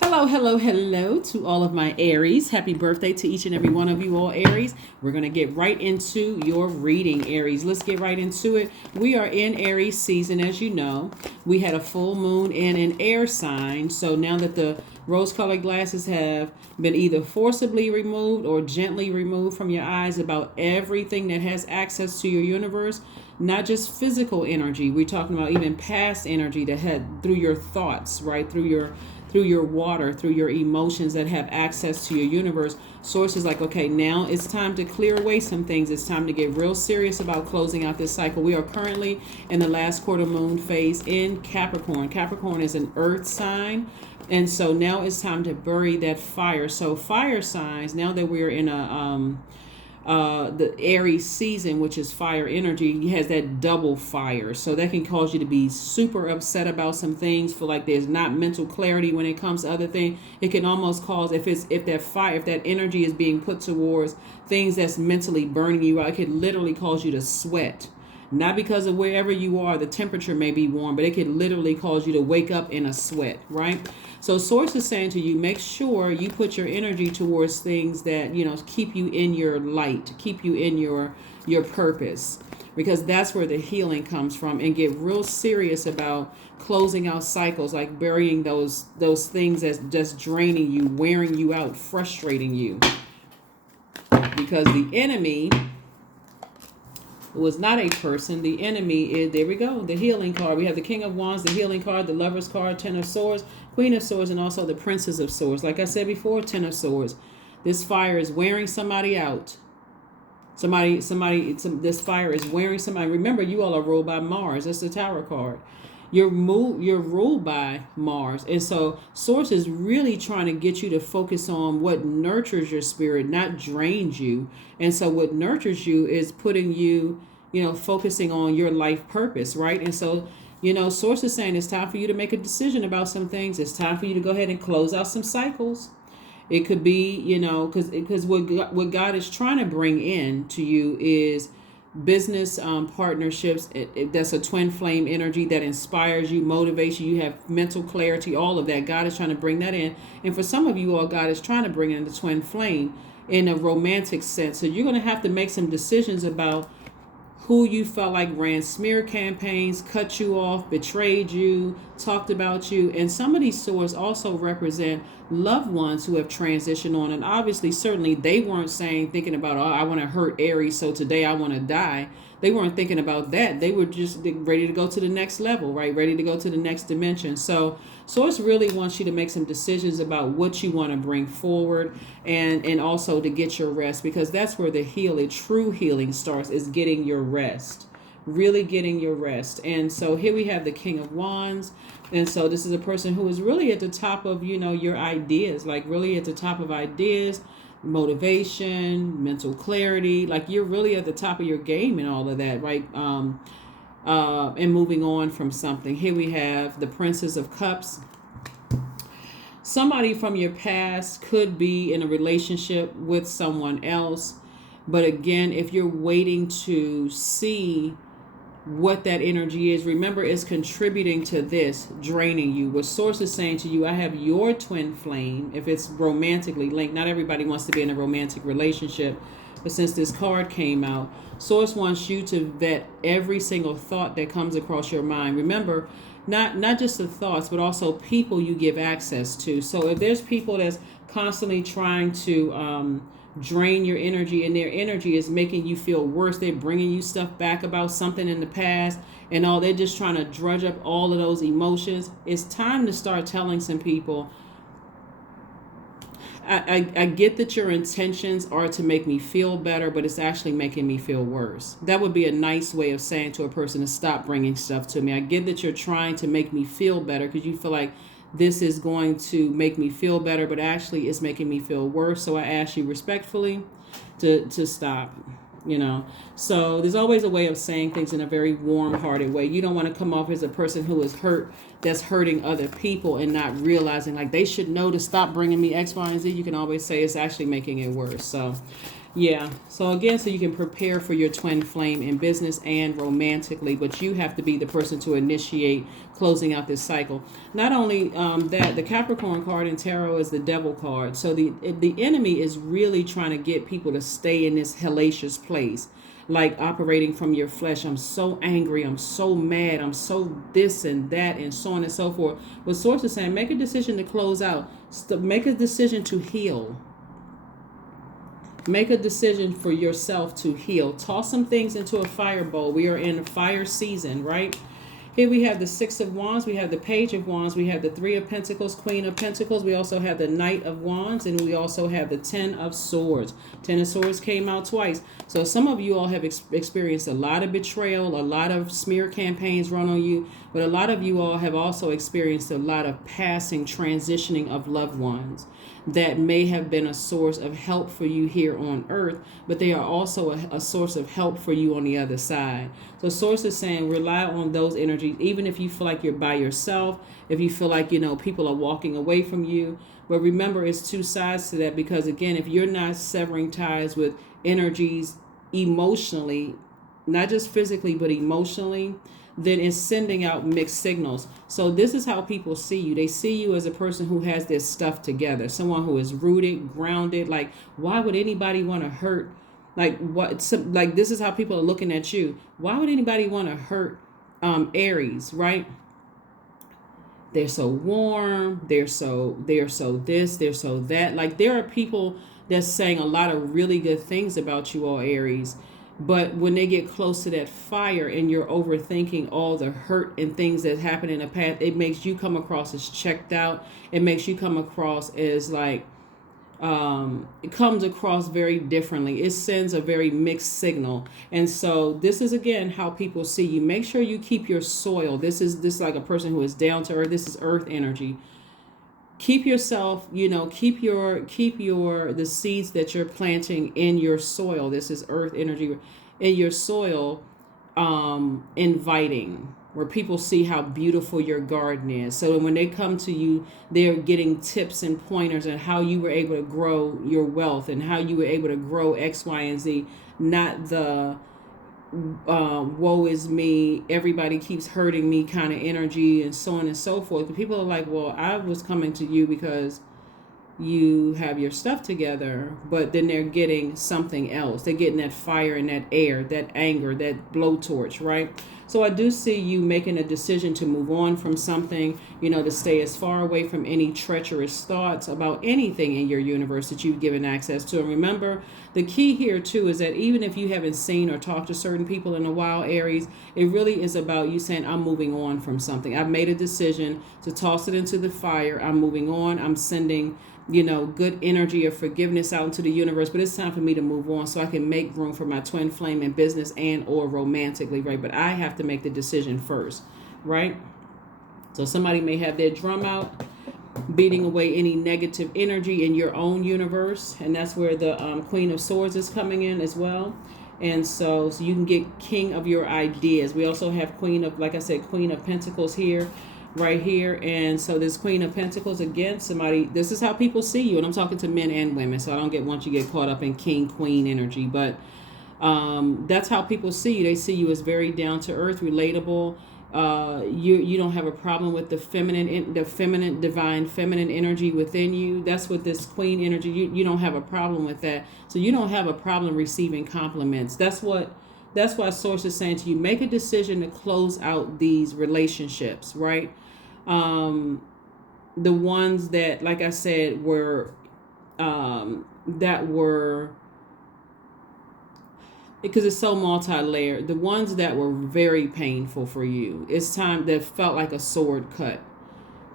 Hello, hello, hello to all of my Aries. Happy birthday to each and every one of you all, Aries. We're going to get right into your reading, Aries. Let's get right into it. We are in Aries season, as you know. We had a full moon in an air sign. So now that the rose-colored glasses have been either forcibly removed or gently removed from your eyes about everything that has access to your universe, not just physical energy. We're talking about even past energy that had through your thoughts, right? Through your water, through your emotions that have access to your universe. Source is like, okay, now it's time to clear away some things. It's time to get real serious about closing out this cycle. We are currently in the last quarter moon phase in Capricorn. Capricorn is an earth sign. And so now it's time to bury that fire. So fire signs, now that we're in the Aries season, which is fire energy, has that double fire. So that can cause you to be super upset about some things, feel like there's not mental clarity when it comes to other things. It can almost cause, if that energy is being put towards things that's mentally burning you out, it could literally cause you to sweat. Not because of wherever you are, the temperature may be warm, but it could literally cause you to wake up in a sweat, right? So source is saying to you, make sure you put your energy towards things that, keep you in your light, keep you in your purpose, because that's where the healing comes from. And get real serious about closing out cycles, like burying those things that's just draining you, wearing you out, frustrating you. Because the enemy was not a person. The enemy is, there we go, the healing card. We have the King of Wands, the healing card, the Lover's card, Ten of Swords, Queen of Swords, and also the Princess of Swords. Like I said before, Ten of Swords. This fire is wearing somebody out. This fire is wearing somebody. Remember, you all are ruled by Mars. That's the Tower card. You're ruled by Mars. And so Source is really trying to get you to focus on what nurtures your spirit, not drains you. And so what nurtures you is putting you, focusing on your life purpose, right? And so, Source is saying it's time for you to make a decision about some things. It's time for you to go ahead and close out some cycles. It could be, because what God is trying to bring in to you is business partnerships. That's a twin flame energy that inspires you, motivates you. You have mental clarity, all of that. God is trying to bring that in. And for some of you all, God is trying to bring in the twin flame in a romantic sense. So you're going to have to make some decisions about who you felt like ran smear campaigns, cut you off, betrayed you, talked about you. And some of these swords also represent loved ones who have transitioned on. And obviously, certainly, they weren't thinking about, oh, I want to hurt Aries, so today I want to die. They weren't thinking about that. They were just ready to go to the next level, right? Ready to go to the next dimension. So Source really wants you to make some decisions about what you want to bring forward, and also to get your rest, because that's where the true healing starts, is getting your rest, really getting your rest. And so here we have the King of Wands. And so this is a person who is really at the top of, your ideas, like really at the top of ideas, motivation, mental clarity, like you're really at the top of your game and all of that, right? And moving on from something. Here we have the Princess of Cups. Somebody from your past could be in a relationship with someone else. But again, if you're waiting to see what that energy is, remember, it's contributing to this, draining you. What Source is saying to you, I have your twin flame. If it's romantically linked, not everybody wants to be in a romantic relationship, but since this card came out, Source wants you to vet every single thought that comes across your mind. Remember, not just the thoughts, but also people you give access to. So if there's people that's constantly trying to drain your energy, and their energy is making you feel worse, they're bringing you stuff back about something in the past, and they're just trying to drudge up all of those emotions, it's time to start telling some people, I get that your intentions are to make me feel better, but it's actually making me feel worse. That would be a nice way of saying to a person to stop bringing stuff to me. I get that you're trying to make me feel better because you feel like this is going to make me feel better, but actually it's making me feel worse. So I ask you respectfully to stop. So there's always a way of saying things in a very warm-hearted way. You don't want to come off as a person who is hurt, that's hurting other people, and not realizing like they should know to stop bringing me X, Y, and Z. You can always say it's actually making it worse. So Yeah. So again, so you can prepare for your twin flame in business and romantically, but you have to be the person to initiate closing out this cycle. Not only that, the Capricorn card in tarot is the Devil card. So the enemy is really trying to get people to stay in this hellacious place, like operating from your flesh. I'm so angry. I'm so mad. I'm so this and that and so on and so forth. But Source is saying, make a decision to close out. Make a decision to heal. Make a decision for yourself to heal. Toss some things into a fire bowl. We are in a fire season, right? Here we have the Six of Wands. We have the Page of Wands. We have the Three of Pentacles, Queen of Pentacles. We also have the Knight of Wands. And we also have the Ten of Swords. Ten of Swords came out twice. So some of you all have experienced a lot of betrayal, a lot of smear campaigns run on you. But a lot of you all have also experienced a lot of passing, transitioning of loved ones that may have been a source of help for you here on earth, but they are also a source of help for you on the other side. So Source is saying rely on those energies, even if you feel like you're by yourself, if you feel like, people are walking away from you. But remember, it's two sides to that, because again, if you're not severing ties with energies emotionally, not just physically, but emotionally, then it's sending out mixed signals. So this is how people see you. They see you as a person who has their stuff together, someone who is rooted, grounded. Like, why would anybody want to hurt? Like this is how people are looking at you. Why would anybody want to hurt Aries, right? They're so warm. They're so this. They're so that. Like, there are people that's saying a lot of really good things about you all, Aries. But when they get close to that fire and you're overthinking all the hurt and things that happen in the past, it makes you come across as checked out. It makes you come across as like, it comes across very differently. It sends a very mixed signal. And so this is, again, how people see you. Make sure you keep your soil. This is like a person who is down to earth. This is earth energy. Keep yourself, keep the seeds that you're planting in your soil. This is earth energy in your soil, inviting, where people see how beautiful your garden is. So when they come to you, they're getting tips and pointers on how you were able to grow your wealth and how you were able to grow X, Y, and Z, not the woe is me, everybody keeps hurting me kind of energy, and so on and so forth. But people are like, well, I was coming to you because you have your stuff together, but then they're getting something else. They're getting that fire and that air, that anger, that blowtorch, right? So I do see you making a decision to move on from something, to stay as far away from any treacherous thoughts about anything in your universe that you've given access to. And remember, the key here too is that even if you haven't seen or talked to certain people in a while, Aries, it really is about you saying, I'm moving on from something. I've made a decision to toss it into the fire. I'm moving on. I'm sending good energy of forgiveness out into the universe, but it's time for me to move on so I can make room for my twin flame in business and or romantically, right? But I have to make the decision first, right? So somebody may have their drum out, beating away any negative energy in your own universe, and that's where the Queen of Swords is coming in as well. And so you can get king of your ideas. We also have Queen of Pentacles here, right here. And so this Queen of Pentacles, again, this is how people see you. And I'm talking to men and women, so I don't want you to get caught up in king, queen energy. But that's how people see you. They see you as very down to earth, relatable. You don't have a problem with the divine feminine energy within you. That's what this queen energy, you don't have a problem with that. So you don't have a problem receiving compliments. That's why Source is saying to you, make a decision to close out these relationships, right? The ones that, like I said, were because it's so multi-layered, the ones that were very painful for you. It's time that felt like a sword cut,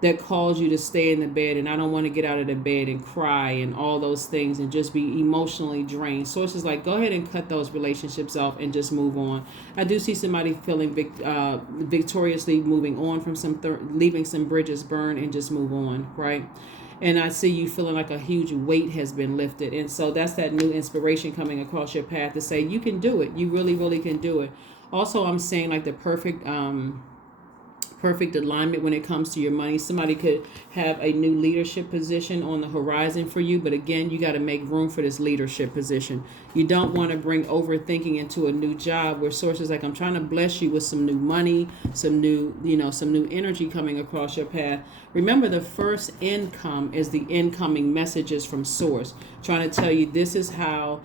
that caused you to stay in the bed and I don't want to get out of the bed and cry and all those things and just be emotionally drained. Source is like, go ahead and cut those relationships off and just move on. I do see somebody feeling victoriously moving on from leaving some bridges burn and just move on, right? And I see you feeling like a huge weight has been lifted. And so that's that new inspiration coming across your path to say, you can do it. You really, really can do it. Also, I'm saying like the perfect perfect alignment when it comes to your money. Somebody could have a new leadership position on the horizon for you, but again, you got to make room for this leadership position. You don't want to bring overthinking into a new job where sources like, I'm trying to bless you with some new money, some new, some new energy coming across your path. Remember, the first income is the incoming messages from source, trying to tell you this is how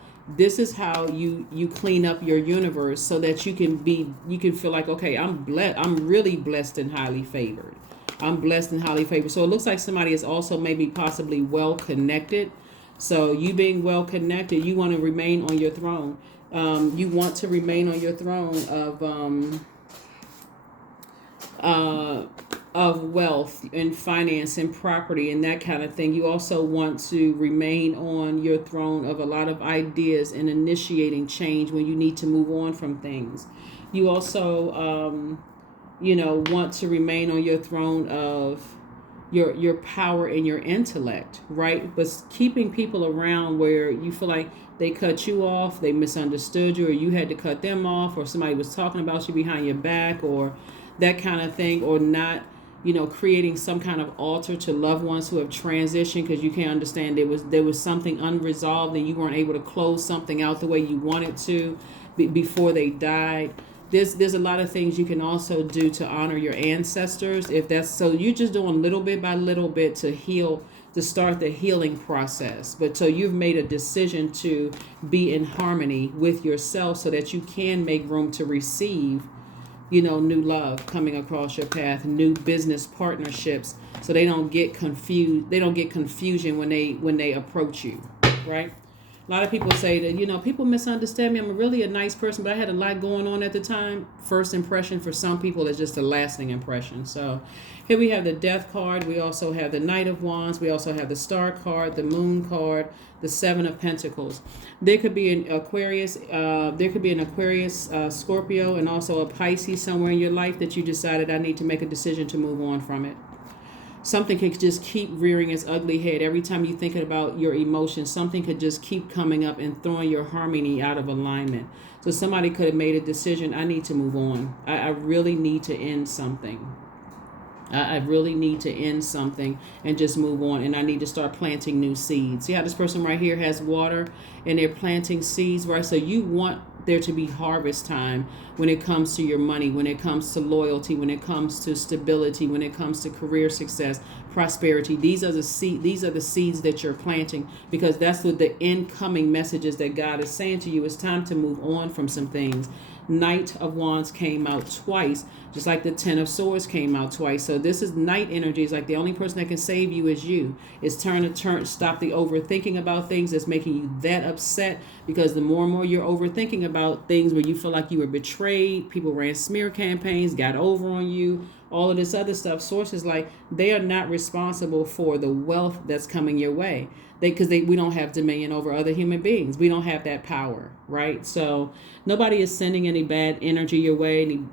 you clean up your universe so that you can feel like, okay, I'm really blessed and highly favored. I'm blessed and highly favored. So it looks like somebody is also maybe possibly well connected. So you being well connected, you want to remain on your throne. You want to remain on your throne of wealth and finance and property and that kind of thing. You also want to remain on your throne of a lot of ideas and initiating change when you need to move on from things. You also, want to remain on your throne of your power and your intellect, right? But keeping people around where you feel like they cut you off, they misunderstood you, or you had to cut them off, or somebody was talking about you behind your back, or that kind of thing, or not, creating some kind of altar to loved ones who have transitioned because you can't understand there was something unresolved and you weren't able to close something out the way you wanted to before they died. There's a lot of things you can also do to honor your ancestors. If that's so, you're just doing little bit by little bit to heal, to start the healing process. But so you've made a decision to be in harmony with yourself so that you can make room to receive new love coming across your path, new business partnerships, so they don't get confused. They don't get confusion when they approach you, right? A lot of people say that, people misunderstand me. I'm really a nice person, but I had a lot going on at the time. First impression for some people is just a lasting impression. So here we have the Death card. We also have the Knight of Wands. We also have the Star card, the Moon card, the Seven of Pentacles. There could be an Aquarius. Scorpio, and also a Pisces somewhere in your life that you decided, I need to make a decision to move on from it. Something could just keep rearing its ugly head. Every time you think about your emotions, something could just keep coming up and throwing your harmony out of alignment. So somebody could have made a decision, I need to move on. I really need to end something. I really need to end something and just move on. And I need to start planting new seeds. See how this person right here has water and they're planting seeds, right? So you want there to be harvest time when it comes to your money, when it comes to loyalty, when it comes to stability, when it comes to career success, prosperity. These are the seeds that you're planting, because that's what the incoming messages that God is saying to you. It's time to move on from some things. Knight of Wands came out twice, just like the Ten of Swords came out twice. So this is Knight energy. It's like the only person that can save you is you. It's stop the overthinking about things that's making you that upset, because the more and more you're overthinking about things where you feel like you were betrayed, people ran smear campaigns, got over on you, all of this other stuff. Sources like they are not responsible for the wealth that's coming your way. Because we don't have dominion over other human beings. We don't have that power, right? So nobody is sending any bad energy your way, any,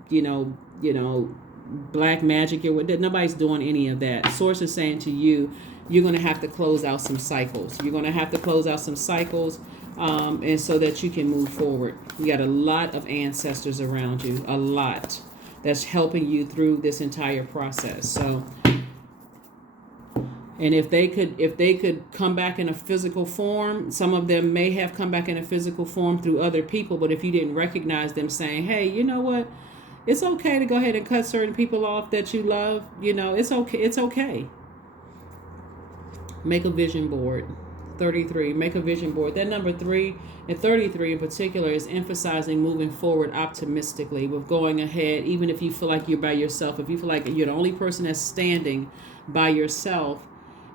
black magic your way. Nobody's doing any of that. Source is saying to you, you're going to have to close out some cycles. You're going to have to close out some cycles, and so that you can move forward. You got a lot of ancestors around you, a lot that's helping you through this entire process. So. And if they could come back in a physical form, some of them may have come back in a physical form through other people. But if you didn't recognize them saying, hey, you know what? It's okay to go ahead and cut certain people off that you love. It's okay. It's okay. Make a vision board. 33. Make a vision board. That number 3 and 33 in particular is emphasizing moving forward optimistically, with going ahead, even if you feel like you're by yourself. If you feel like you're the only person that's standing by yourself,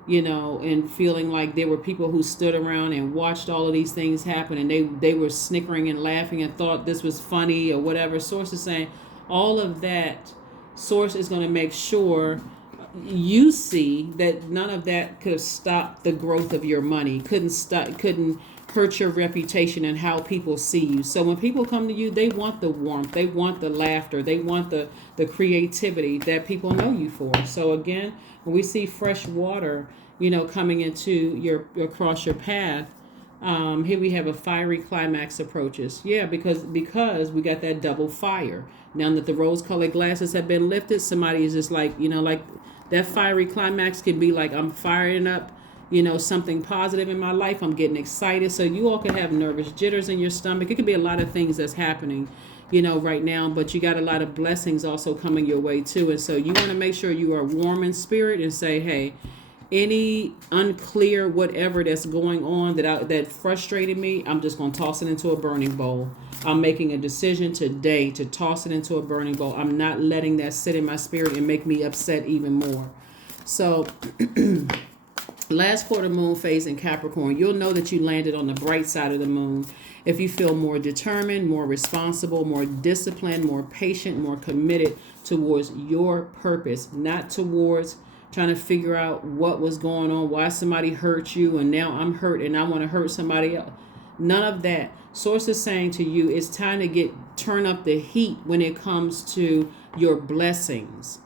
and feeling like there were people who stood around and watched all of these things happen, and they were snickering and laughing and thought this was funny or whatever. Source is saying all of that. Source is going to make sure you see that none of that could have stopped the growth of your money, couldn't hurt your reputation and how people see you. So when people come to you, they want the warmth, they want the laughter, they want the creativity that people know you for. So again, when we see fresh water, coming into across your path, Here we have a fiery climax approaches. Yeah, because we got that double fire. Now that the rose-colored glasses have been lifted, somebody is just like, like that fiery climax can be like, I'm firing up, something positive in my life. I'm getting excited. So you all can have nervous jitters in your stomach. It could be a lot of things that's happening, right now, but you got a lot of blessings also coming your way too. And so you want to make sure you are warm in spirit and say, hey, any unclear whatever that's going on that frustrated me, I'm just going to toss it into a burning bowl. I'm making a decision today to toss it into a burning bowl. I'm not letting that sit in my spirit and make me upset even more. So last quarter moon phase in Capricorn, you'll know that you landed on the bright side of the moon if you feel more determined, more responsible, more disciplined, more patient, more committed towards your purpose, not towards trying to figure out what was going on, why somebody hurt you, and now I'm hurt and I want to hurt somebody else. None of that. Source is saying to you, it's time to turn up the heat when it comes to your blessings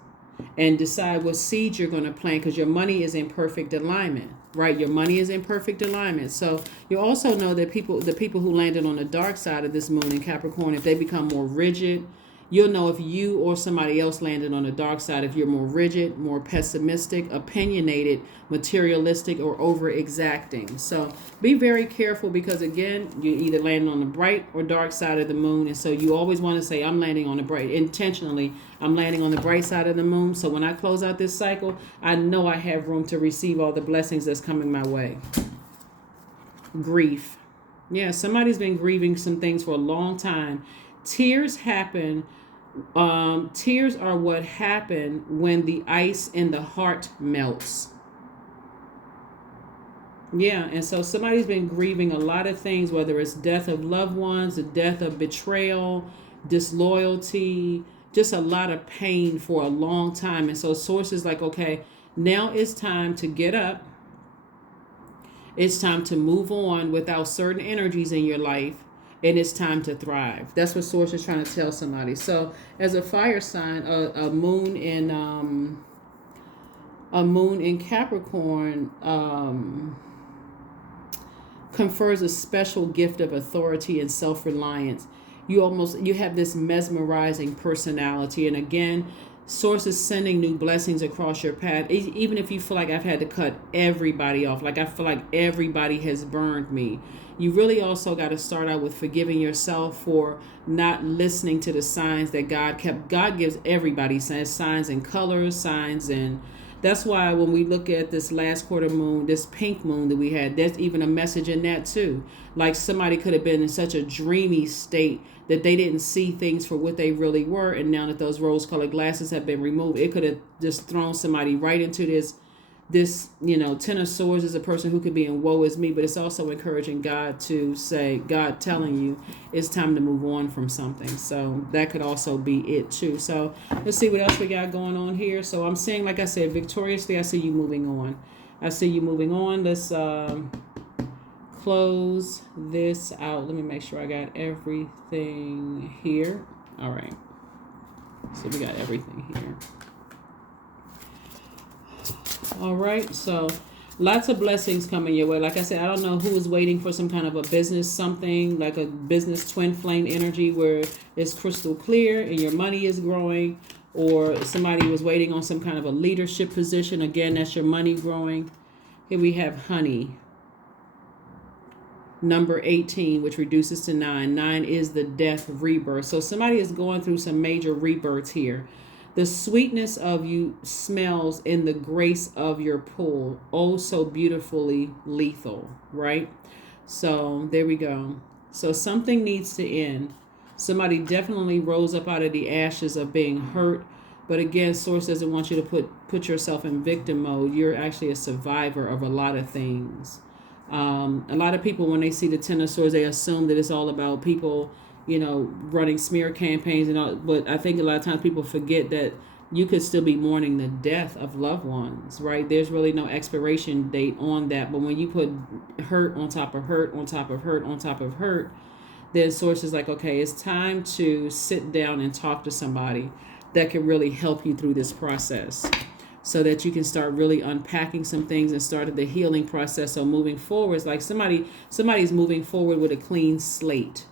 and decide what seeds you're going to plant, because your money is in perfect alignment, right? Your money is in perfect alignment. So you also know that the people who landed on the dark side of this moon in Capricorn, if they become more rigid, you'll know if you or somebody else landed on the dark side, if you're more rigid, more pessimistic, opinionated, materialistic, or over exacting. So be very careful, because again, you either land on the bright or dark side of the moon. And so you always want to say, I'm landing on the bright, intentionally, I'm landing on the bright side of the moon. So when I close out this cycle, I know I have room to receive all the blessings that's coming my way. Grief. Yeah, somebody's been grieving some things for a long time. Tears happen. Tears are what happen when the ice in the heart melts. Yeah, and so somebody's been grieving a lot of things, whether it's death of loved ones, the death of betrayal, disloyalty, just a lot of pain for a long time. And so source is like, okay, now it's time to get up. It's time to move on without certain energies in your life. And it's time to thrive. That's what source is trying to tell somebody. So as a fire sign, a moon in Capricorn confers a special gift of authority and self-reliance. You have this mesmerizing personality. And again, source is sending new blessings across your path. Even if you feel like I've had to cut everybody off, like I feel like everybody has burned me. You really also got to start out with forgiving yourself for not listening to the signs that God gives everybody signs and colors, signs. And that's why when we look at this last quarter moon, this pink moon that we had, there's even a message in that too. Like somebody could have been in such a dreamy state that they didn't see things for what they really were. And now that those rose-colored glasses have been removed, it could have just thrown somebody right into this, Ten of Swords is a person who could be in woe is me, but it's also encouraging God telling you it's time to move on from something. So that could also be it too. So let's see what else we got going on here. So I'm seeing, like I said, victoriously, I see you moving on. Let's close this out. Let me make sure I got everything here. All right. So we got everything here. All right, so lots of blessings coming your way. Like I said, I don't know who is waiting for some kind of a business, something like a business twin flame energy where it's crystal clear and your money is growing, or somebody was waiting on some kind of a leadership position. Again, that's your money growing. Here we have honey. Number 18, which reduces to 9. 9 is the death rebirth. So somebody is going through some major rebirths here. The sweetness of you smells in the grace of your pull. Oh, so beautifully lethal, right? So there we go. So something needs to end. Somebody definitely rose up out of the ashes of being hurt. But again, source doesn't want you to put yourself in victim mode. You're actually a survivor of a lot of things. A lot of people, when they see the Ten of Swords, they assume that it's all about people, running smear campaigns and all. But I think a lot of times people forget that you could still be mourning the death of loved ones, right? There's really no expiration date on that. But when you put hurt on top of hurt, on top of hurt, on top of hurt, then source is like, okay, it's time to sit down and talk to somebody that can really help you through this process. so that you can start really unpacking some things and start the healing process. So moving forward, it's like somebody's moving forward with a clean slate.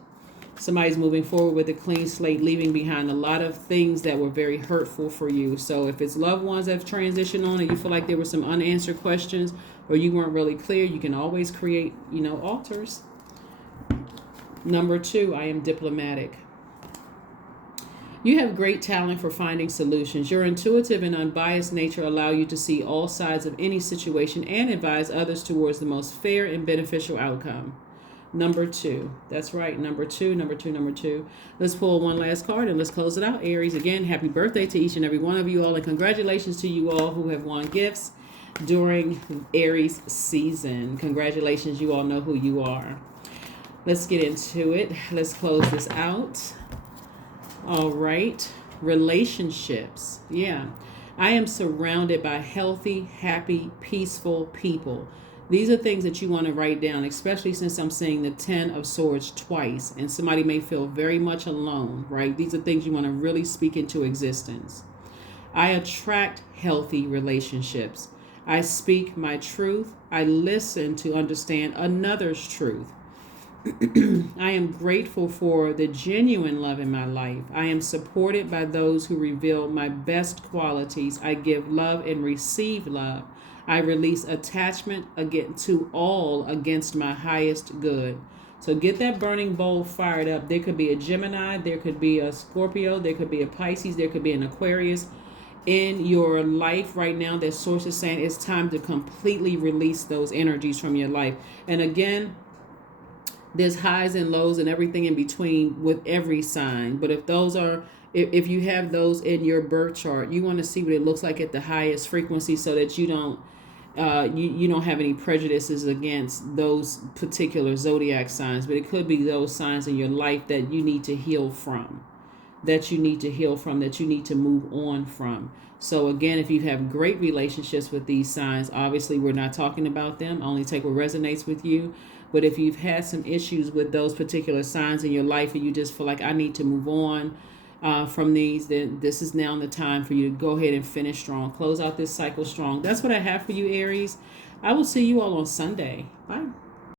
Somebody's moving forward with a clean slate, leaving behind a lot of things that were very hurtful for you. So if it's loved ones that have transitioned on and you feel like there were some unanswered questions or you weren't really clear, you can always create, altars. Number 2, I am diplomatic. You have great talent for finding solutions. Your intuitive and unbiased nature allow you to see all sides of any situation and advise others towards the most fair and beneficial outcome. Number 2. That's right. Number 2. Let's pull one last card and let's close it out. Aries, again, happy birthday to each and every one of you all. And congratulations to you all who have won gifts during Aries season. Congratulations. You all know who you are. Let's get into it. Let's close this out. All right. Relationships. Yeah. I am surrounded by healthy, happy, peaceful people. These are things that you want to write down, especially since I'm seeing the 10 of Swords twice, and somebody may feel very much alone, right? These are things you want to really speak into existence. I attract healthy relationships. I speak my truth. I listen to understand another's truth. I am grateful for the genuine love in my life. I am supported by those who reveal my best qualities. I give love and receive love. I release attachment to all against my highest good. So get that burning bowl fired up. There could be a Gemini, there could be a Scorpio, there could be a Pisces, there could be an Aquarius in your life right now. That source is saying it's time to completely release those energies from your life. And again, there's highs and lows and everything in between with every sign. But if you have those in your birth chart, you want to see what it looks like at the highest frequency so that you don't have any prejudices against those particular zodiac signs. But it could be those signs in your life that you need to heal from, that you need to move on from. So again, if you have great relationships with these signs, obviously we're not talking about them. Only take what resonates with you. But if you've had some issues with those particular signs in your life and you just feel like I need to move on from these, then this is now the time for you to go ahead and finish strong. Close out this cycle strong. That's what I have for you, Aries. I will see you all on Sunday. Bye.